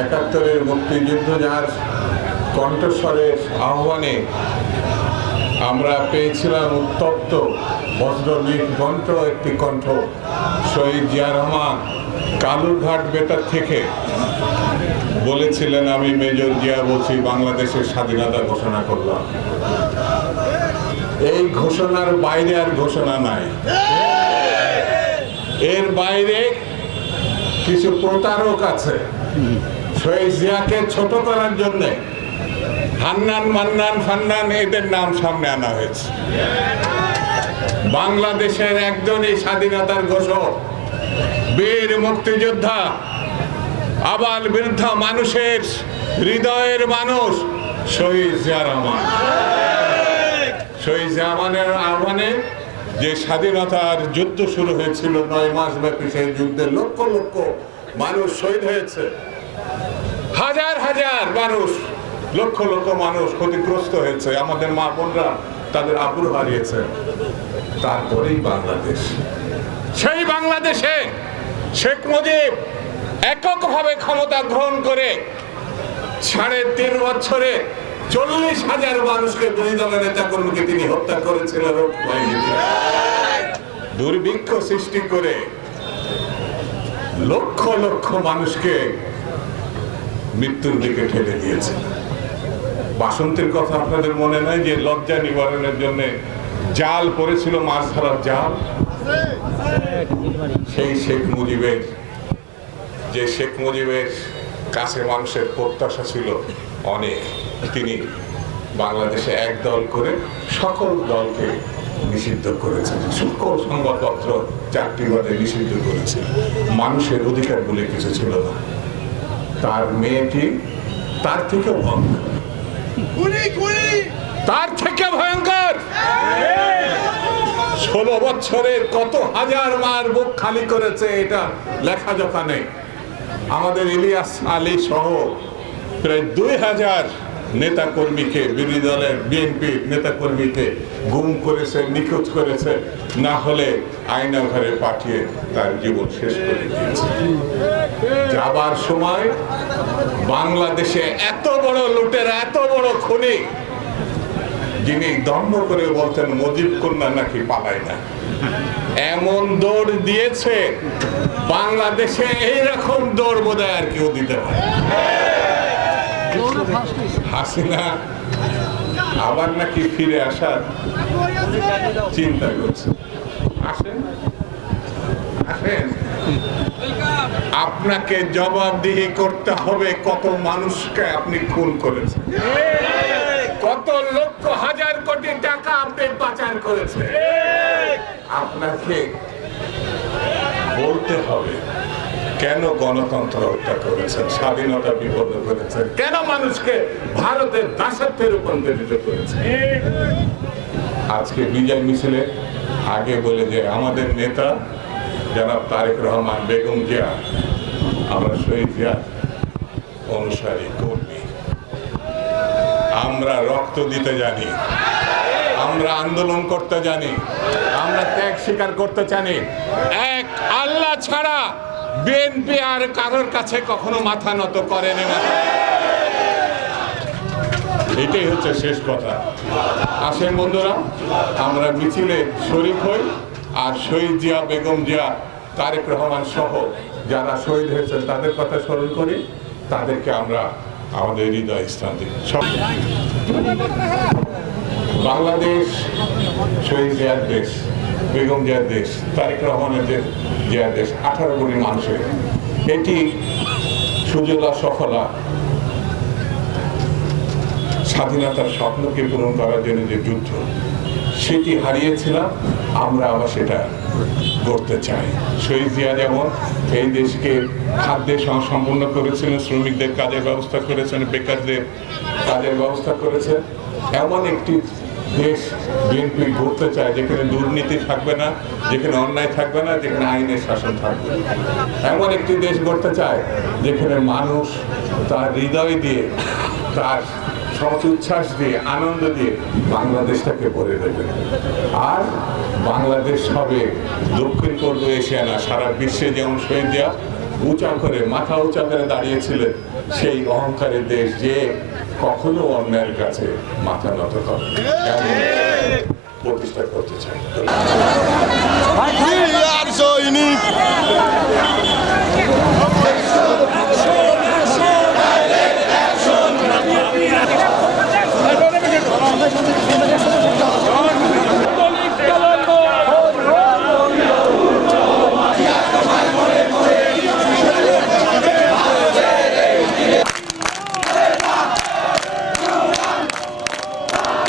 একাত্তরের মুক্তিযুদ্ধ যার কণ্ঠস্বরের আহ্বানে আমরা পেয়েছিলাম উত্তপ্ত কণ্ঠ একটি কণ্ঠ। শহীদ জিয়া রহমান কালুরঘাট বেতার থেকে বলেছিলেন, আমি মেজর জিয়া বলছি, বাংলাদেশের স্বাধীনতা ঘোষণা করলাম। এই ঘোষণার বাইরে আর ঘোষণা নাই। এর বাইরে কিছু প্রতারক আছে। শহীদ জিয়াকে ছোট করার জন্যে হান্নান, মান্নান, ফান্নান এদের নাম সামনে আনা হয়েছে। বাংলাদেশের একজনই স্বাধীনতার ঘোষক, বীর মুক্তিযোদ্ধা, আবাল বৃদ্ধা মানুষের হৃদয়ের মানুষ শহীদ জিয়া রহমান। শহীদ জামানের আহ্বানে যে স্বাধীনতার যুদ্ধ শুরু হয়েছিল নয় মাস ব্যাপী সেই যুদ্ধে লক্ষ লক্ষ মানুষ শহীদ হয়েছে। হাজার হাজার মানুষ, লক্ষ লক্ষ মানুষ ক্ষতিগ্রস্ত হয়েছে। আমাদের মা বোনরা তাদের আবুর হারিয়েছে। তারপরেই বাংলাদেশ। সেই বাংলাদেশে শেখ মুজিব এককভাবে ক্ষমতা গ্রহণ করে সাড়ে তিন বছরে চল্লিশ হাজার মানুষকে বিরোধী দলের নেতা কর্মীকে তিনি হত্যা করেছিলেন। দুর্ভিক্ষ সৃষ্টি করে লক্ষ লক্ষ মানুষকে মৃত্যুর দিকে ঠেলে দিয়েছে। বাসন্তের কথা আপনাদের মনে নাই যে লজ্জা নিবারণের জন্য জাল পড়েছিল মাছ ধরার জাল? সেই শেখ মুজিবের, যে শেখ মুজিবের কাছে মানুষের প্রত্যাশা ছিল অনেক। তিনি বাংলাদেশে এক দল করে সকল দলকে নিষিদ্ধ করেছেন। সকল সংবাদপত্র চারটি বাদে নিষিদ্ধ করেছে মানুষের অধিকার বলে কিছু ছিল না। তার মেয়েটি তার থেকে ভয়ঙ্কর। তার থেকে ভয়ঙ্কর! ষোলো বছরের কত হাজার মার বুক খালি করেছে এটা লেখা জোখা নেই। আমাদের ইলিয়াস আলী সহ প্রায় দুই হাজার নেতা কর্মীকে বিরোধী দলের বিএনপির নেতা কর্মীকে গুম করেছে, নিখোঁজ করেছে, না হলে আয়না ঘরে পাঠিয়ে তার জীবন শেষ করে দিয়েছে। যাবার সময় বাংলাদেশে এত বড় লুটের, এত বড় খনি, যিনি দম্ভ করে বলছেন মজিব কন্যা নাকি পালায় না। এমন দৌড় দিয়েছে, বাংলাদেশে এইরকম দৌড় বোধ হয় আর কেউ দিতে পারে হাসিনা আবার নাকি ফিরে আসার চিন্তা করছে। আসেন আসেন। আপনাকে জবাবদিহি করতে হবে কত মানুষকে আপনি খুন করেছেন। কত লক্ষ, হাজার কোটি টাকা আপনি পাচার করেছেন। আপনাকে বলতে হবে কেন গণতন্ত্র হত্যা করেছেন? স্বাধীনতা বিপদ করেছেন কেন মানুষকে ভারতের দাসত্বে রূপান্তরিত করেছেন? আজকে বিজয় মিছিলে আগে বলে যে আমাদের নেতা জনাব তারেক রহমান বেগম জিয়া, আমরা শহীদ জিয়া অনুসারী, কর্মী। আমরা রক্ত দিতে জানি, আমরা আন্দোলন করতে জানি, আমরা ত্যাগ স্বীকার করতে জানি। এক আল্লাহ ছাড়া বিএনপি আর কারোর কাছে কখনো মাথা নত করেনি এটাই হচ্ছে শেষ কথা। আসেন বন্ধুরা, আমরা মিছিলে শরিক হই আর শহীদ জিয়া, বেগম জিয়া, তারেক রহমান সহ যারা শহীদ হয়েছেন তাদের কথা স্মরণ করি। তাদেরকে আমরা আমাদের হৃদয় স্থান দিই। সব বাংলাদেশ শহীদ জিয়ার দেশ। বেগম জিয়ার দেশ, তারেক রহমানের যে জিয়ার দেশ, আঠারো কোটি মানুষের। এটি সুজলা, সফলা, স্বাধীনতার স্বপ্নকে পূরণ করার জন্য যে যুদ্ধ, সেটি হারিয়েছিলাম, আমরা আবার সেটা করতে চাই। শহীদ জিয়া যেমন এই দেশকে খাদ্যে সম- সম্পূর্ণ করেছিলেন শ্রমিকদের কাজের ব্যবস্থা করেছেন, বেকারদের কাজের ব্যবস্থা করেছেন, এমন একটি দেশ বিএনপি গড়তে চায়, যেখানে দুর্নীতি থাকবে না, যেখানে অন্যায় থাকবে না, যেখানে আইনের শাসন থাকবে এমন একটি দেশ গড়তে চায়, যেখানে মানুষ তার হৃদয় দিয়ে, তার সহজ উচ্ছ্বাস দিয়ে, আনন্দ দিয়ে বাংলাদেশটাকে ভরে দেবে। আর বাংলাদেশ হবে দক্ষিণ পূর্ব এশিয়া না, সারা বিশ্বে যেমন শহীদ দেওয়া উঁচা করে, মাথা উঁচা করে দাঁড়িয়েছিলেন সেই অহংকারের দেশ যে কখনো অন্যের কাছে মাথা নত করে প্রতিষ্ঠা করতে চাই